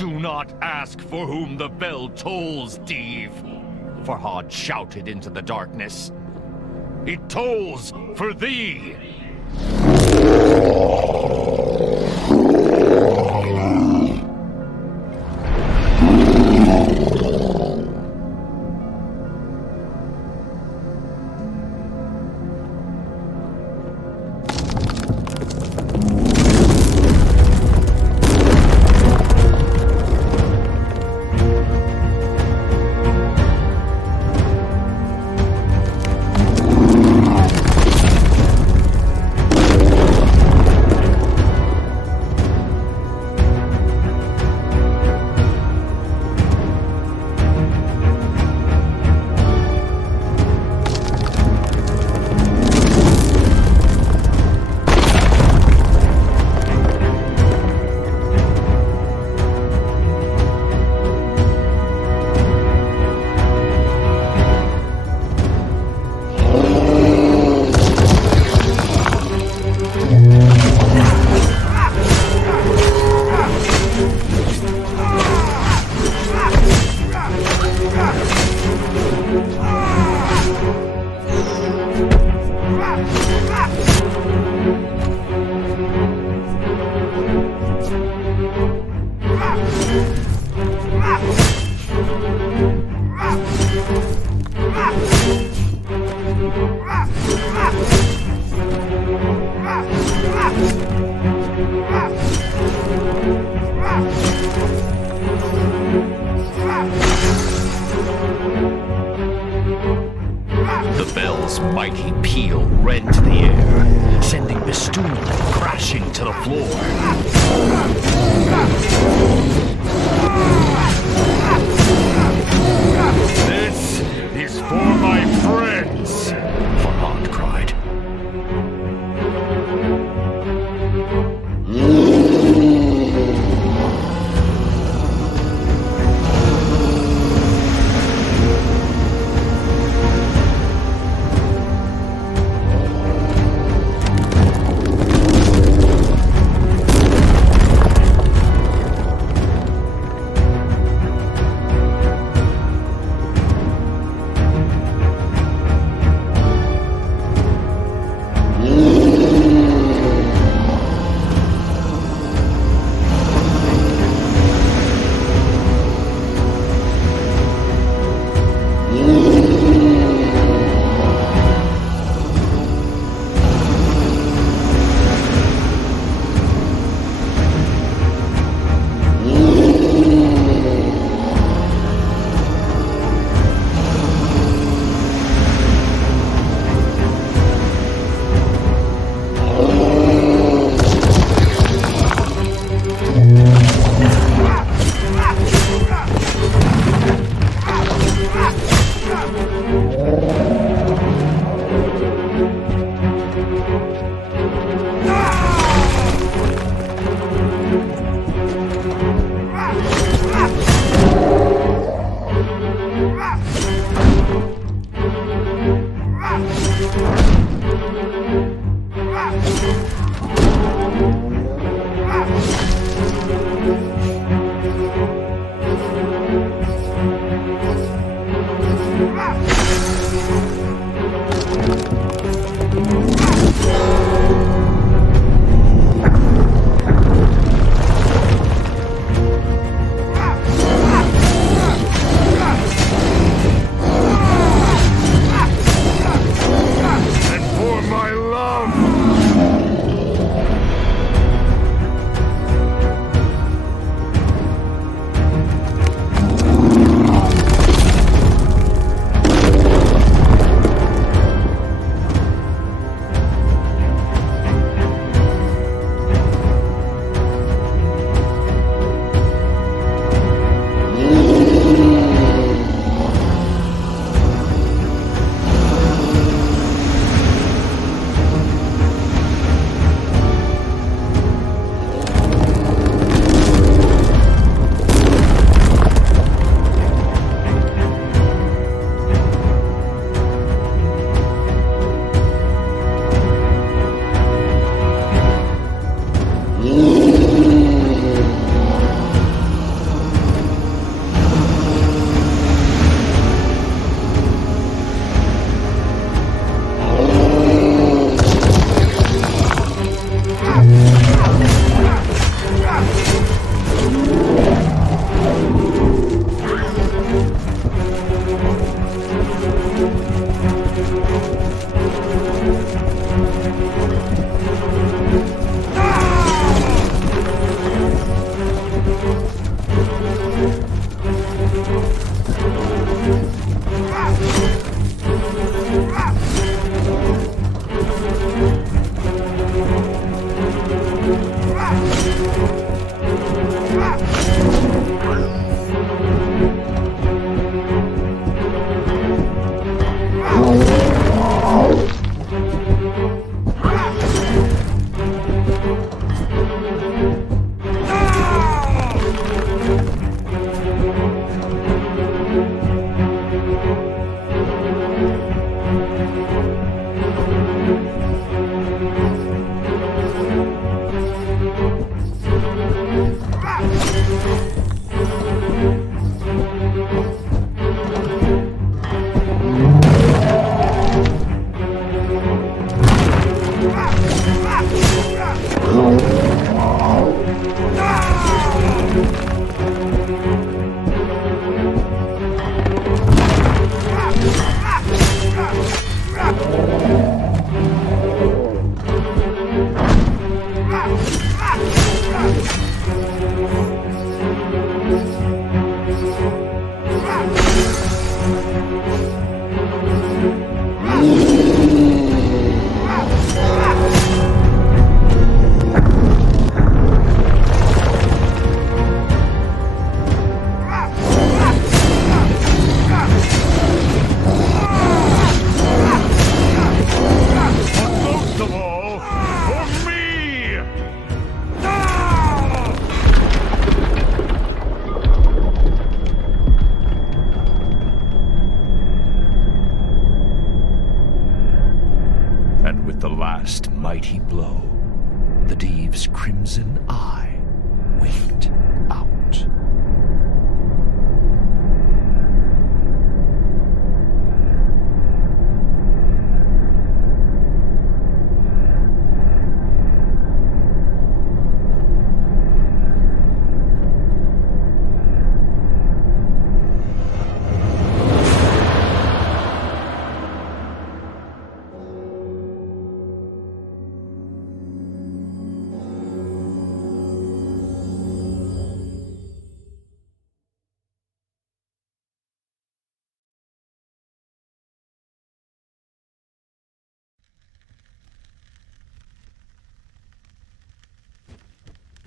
Do not ask for whom the bell tolls, Dave. Farhad shouted into the darkness. It tolls for thee! The bell's mighty peal rent the air, sending Bistun crashing to the floor. This is for my friends, Farhad cried. Mighty blow, the Deve's crimson eye winked out.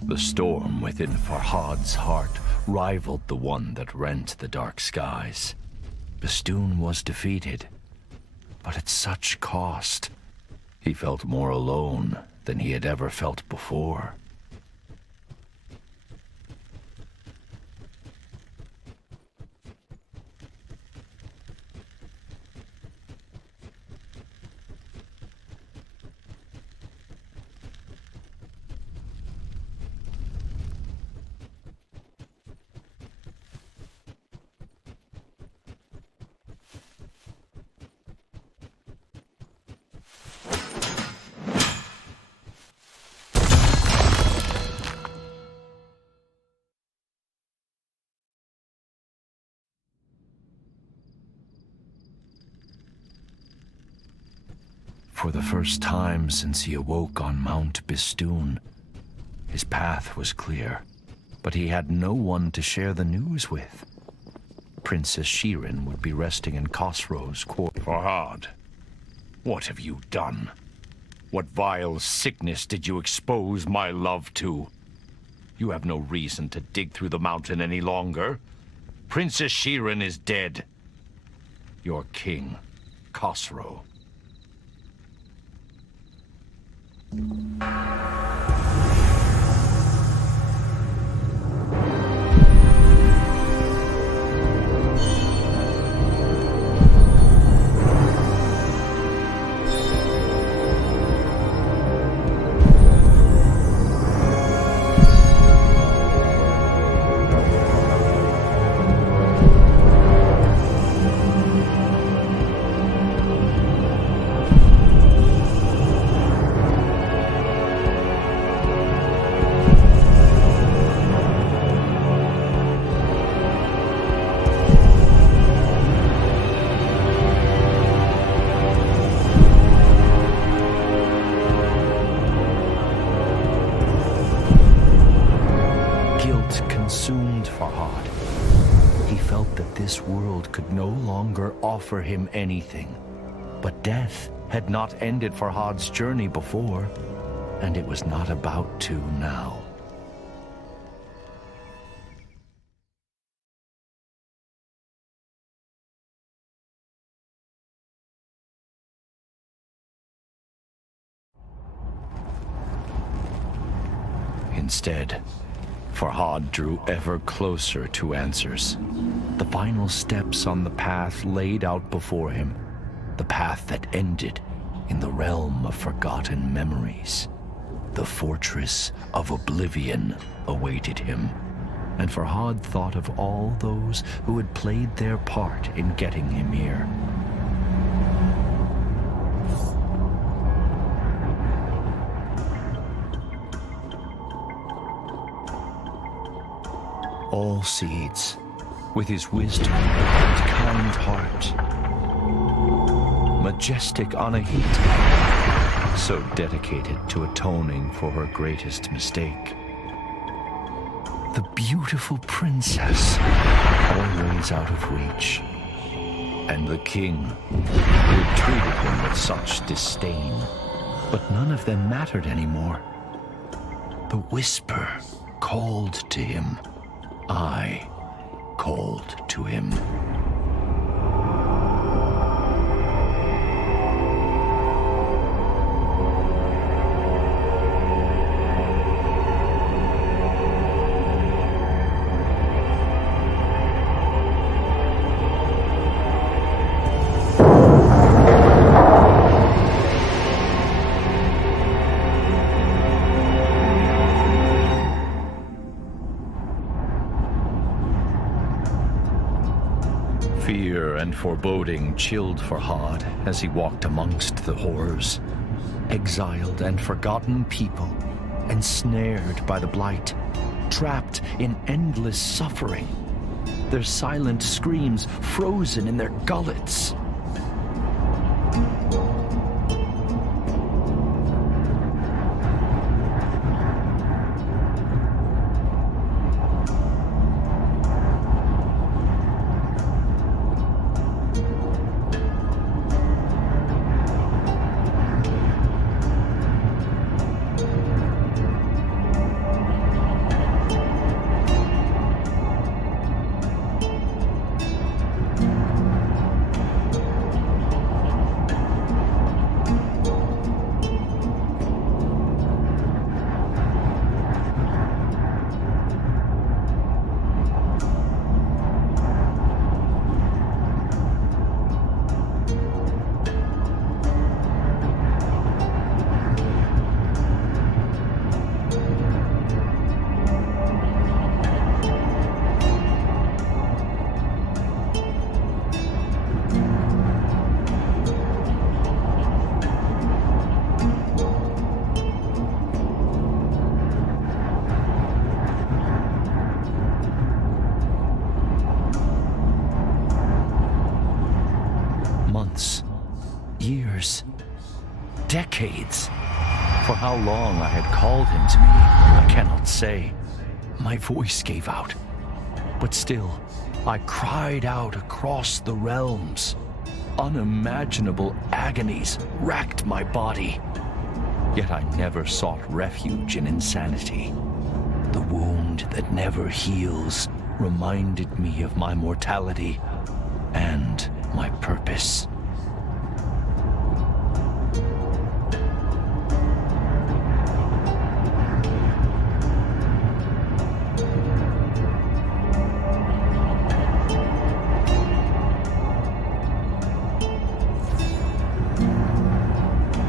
The storm within Farhad's heart rivaled the one that rent the dark skies. Bistun was defeated, but at such cost. He felt more alone than he had ever felt before. For the first time since he awoke on Mount Bistun, his path was clear, but he had no one to share the news with. Princess Shirin would be resting in Khosrow's court. Farhad, what have you done? What vile sickness did you expose my love to? You have no reason to dig through the mountain any longer. Princess Shirin is dead. Your king, Khosrow. Consumed Farhad. He felt that this world could no longer offer him anything. But death had not ended Farhad's journey before, and it was not about to now. Instead, Farhad drew ever closer to answers. The final steps on the path laid out before him. The path that ended in the realm of forgotten memories. The fortress of oblivion awaited him, and Farhad thought of all those who had played their part in getting him here. All seeds, with his wisdom and kind heart. Majestic Anahita, so dedicated to atoning for her greatest mistake. The beautiful princess, always out of reach. And the king, who had treated him with such disdain. But none of them mattered anymore. The whisper called to him. I called to him. Fear and foreboding chilled Farhad as he walked amongst the horrors. Exiled and forgotten people, ensnared by the blight, trapped in endless suffering, their silent screams frozen in their gullets. Months, years, decades. For how long I had called him to me, I cannot say. My voice gave out. But still, I cried out across the realms. Unimaginable agonies racked my body. Yet I never sought refuge in insanity. The wound that never heals reminded me of my mortality and my purpose.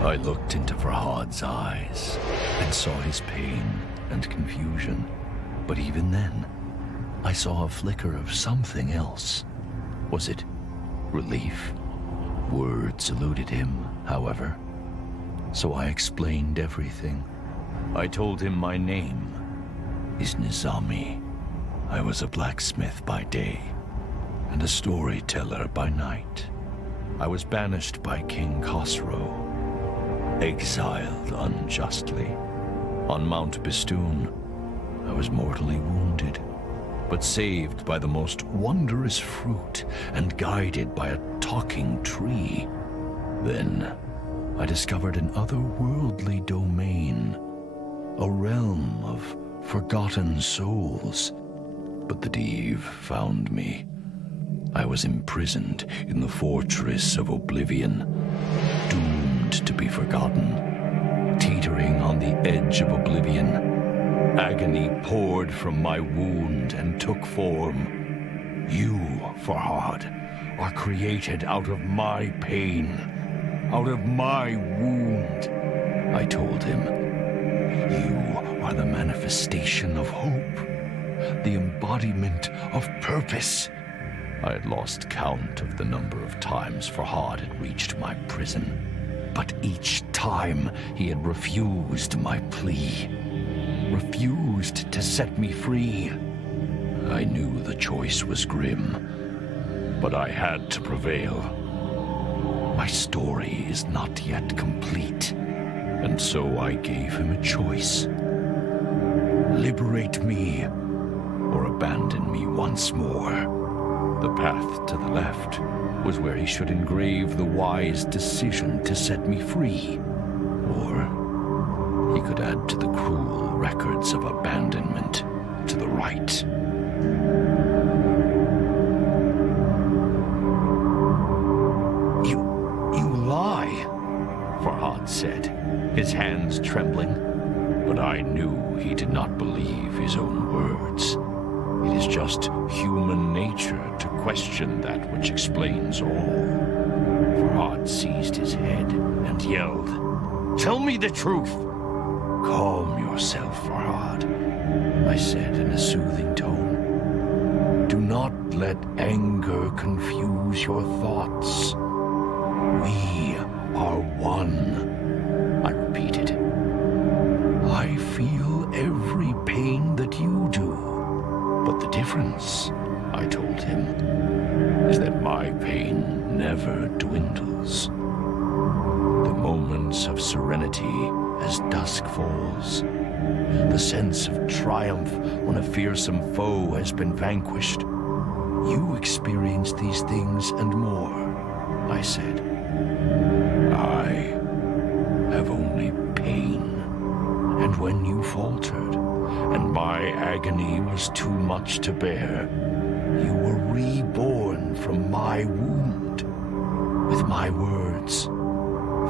I looked into Farhad's eyes and saw his pain and confusion. But even then, I saw a flicker of something else. Was it relief? Words eluded him, however. So I explained everything. I told him my name is Nizami. I was a blacksmith by day and a storyteller by night. I was banished by King Khosrow, exiled unjustly. On Mount Bistun, I was mortally wounded, but saved by the most wondrous fruit and guided by a talking tree. Then I discovered an otherworldly domain, a realm of forgotten souls. But the Div found me. I was imprisoned in the fortress of oblivion, doomed to be forgotten, teetering on the edge of oblivion. Agony poured from my wound and took form. You, Farhad, are created out of my pain, out of my wound, I told him. You are the manifestation of hope, the embodiment of purpose. I had lost count of the number of times Farhad had reached my prison, but each time he had refused my plea, refused to set me free. I knew the choice was grim, but I had to prevail. My story is not yet complete, and so I gave him a choice. Liberate me, or abandon me once more. The path to the left was where he should engrave the wise decision to set me free, or he could add to the cruel records of abandonment to the right. You lie, Farhad said, his hands trembling, but I knew he did not believe his own words. It is just human nature to question that which explains all. Farhad seized his head and yelled, "Tell me the truth!" "Calm yourself, Farhad," I said in a soothing tone. "Do not let anger confuse your thoughts. We are one," I repeated. "I feel every pain that you do. But the difference," I told him, "is that my pain never dwindles. The moments of serenity as dusk falls, the sense of triumph when a fearsome foe has been vanquished. You experience these things and more," I said. "I have only pain. And when you faltered, and my agony was too much to bear, you were reborn from my wound. With my words."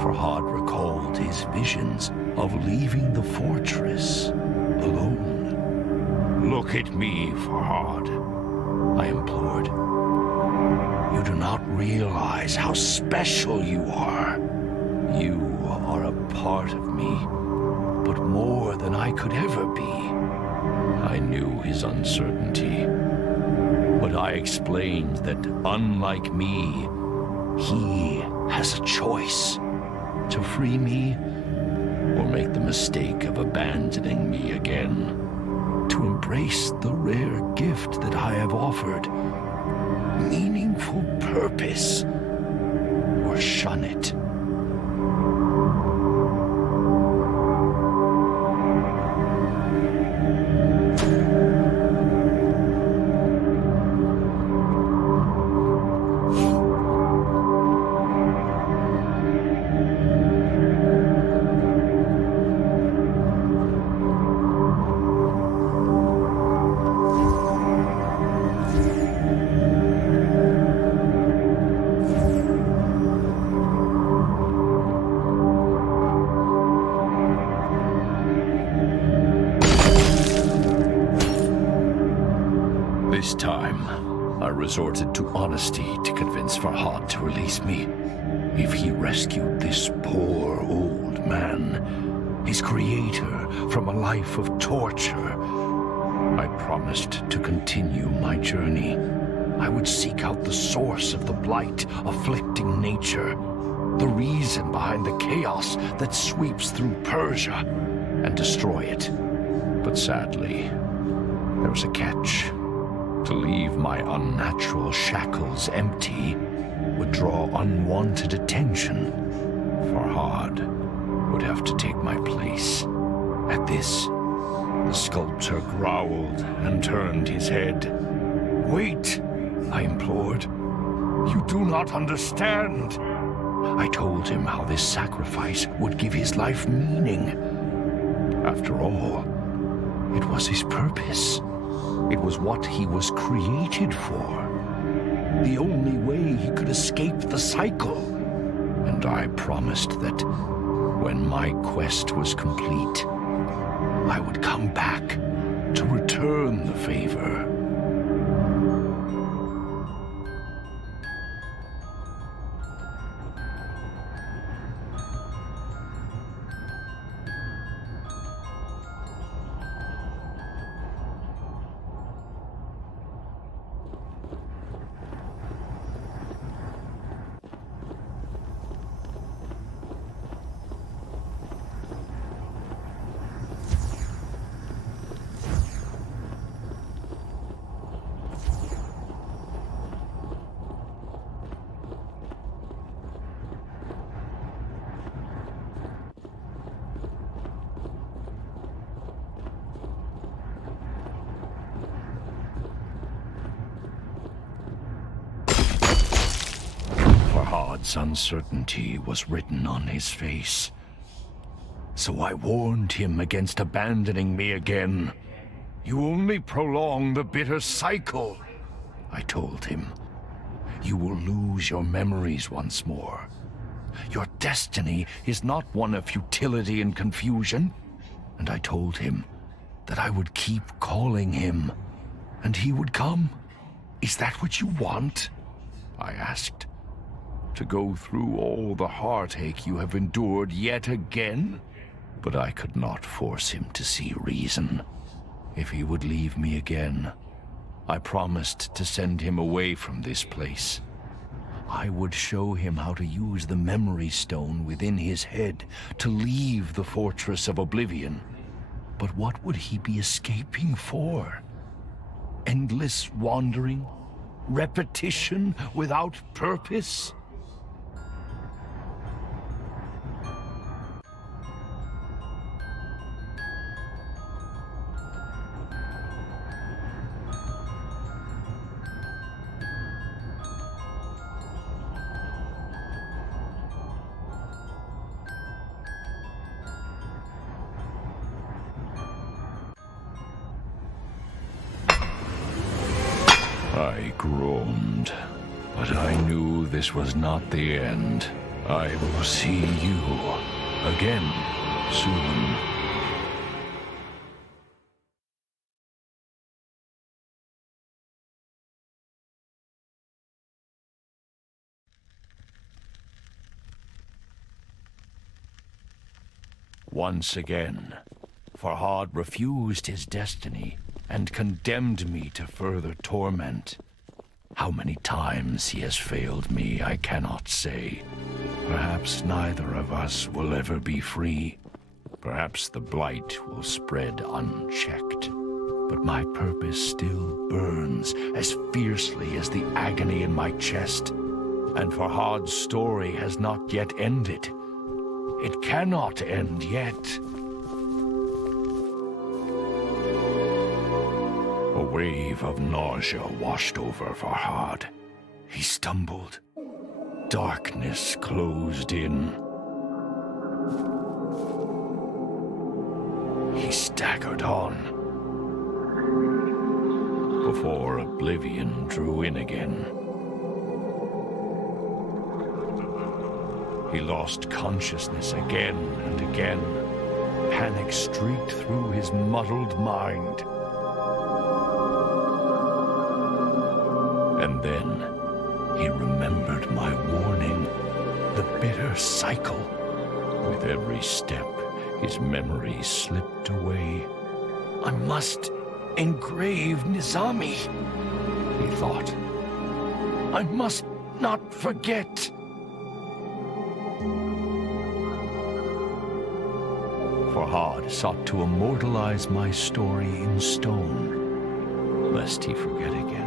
Farhad recalled his visions of leaving the fortress alone. "Look at me, Farhad," I implored. "You do not realize how special you are. You are a part of me, but more than I could ever be." I knew his uncertainty, but I explained that, unlike me, he has a choice: to free me or make the mistake of abandoning me again, to embrace the rare gift that I have offered, meaningful purpose, or shun it. This time, I resorted to honesty to convince Farhad to release me. If he rescued this poor old man, his creator, from a life of torture, I promised to continue my journey. I would seek out the source of the blight afflicting nature, the reason behind the chaos that sweeps through Persia, and destroy it. But sadly, there was a catch. To leave my unnatural shackles empty would draw unwanted attention. Farhad would have to take my place. At this, the sculptor growled and turned his head. "Wait," I implored. "You do not understand." I told him how this sacrifice would give his life meaning. After all, it was his purpose. It was what he was created for. The only way he could escape the cycle. And I promised that when my quest was complete, I would come back to return the favor. Farhad's uncertainty was written on his face. So I warned him against abandoning me again. You only prolong the bitter cycle, I told him. You will lose your memories once more. Your destiny is not one of futility and confusion. And I told him that I would keep calling him, and he would come. Is that what you want? I asked. To go through all the heartache you have endured yet again? But I could not force him to see reason. If he would leave me again, I promised to send him away from this place. I would show him how to use the memory stone within his head to leave the fortress of oblivion. But what would he be escaping for? Endless wandering? Repetition without purpose? I groaned, but I knew this was not the end. I will see you again soon. Once again, Farhad refused his destiny and condemned me to further torment. How many times he has failed me, I cannot say. Perhaps neither of us will ever be free. Perhaps the blight will spread unchecked. But my purpose still burns as fiercely as the agony in my chest. And Farhad's story has not yet ended. It cannot end yet. A wave of nausea washed over Farhad. He stumbled. Darkness closed in. He staggered on. Before oblivion drew in again. He lost consciousness again and again. Panic streaked through his muddled mind. And then he remembered my warning, the bitter cycle. With every step, his memory slipped away. I must engrave Nizami, he thought. I must not forget. Farhad sought to immortalize my story in stone, lest he forget again.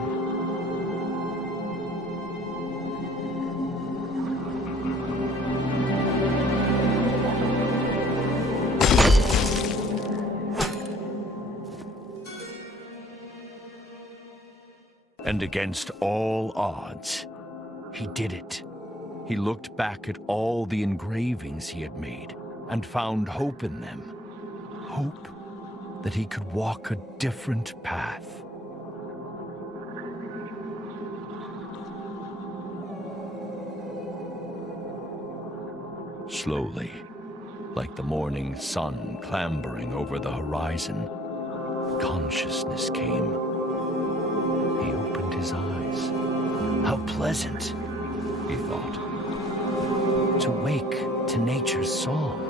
And against all odds, he did it. He looked back at all the engravings he had made and found hope in them. Hope that he could walk a different path. Slowly, like the morning sun clambering over the horizon, consciousness came. He opened his eyes. How pleasant, he thought, to wake to nature's song.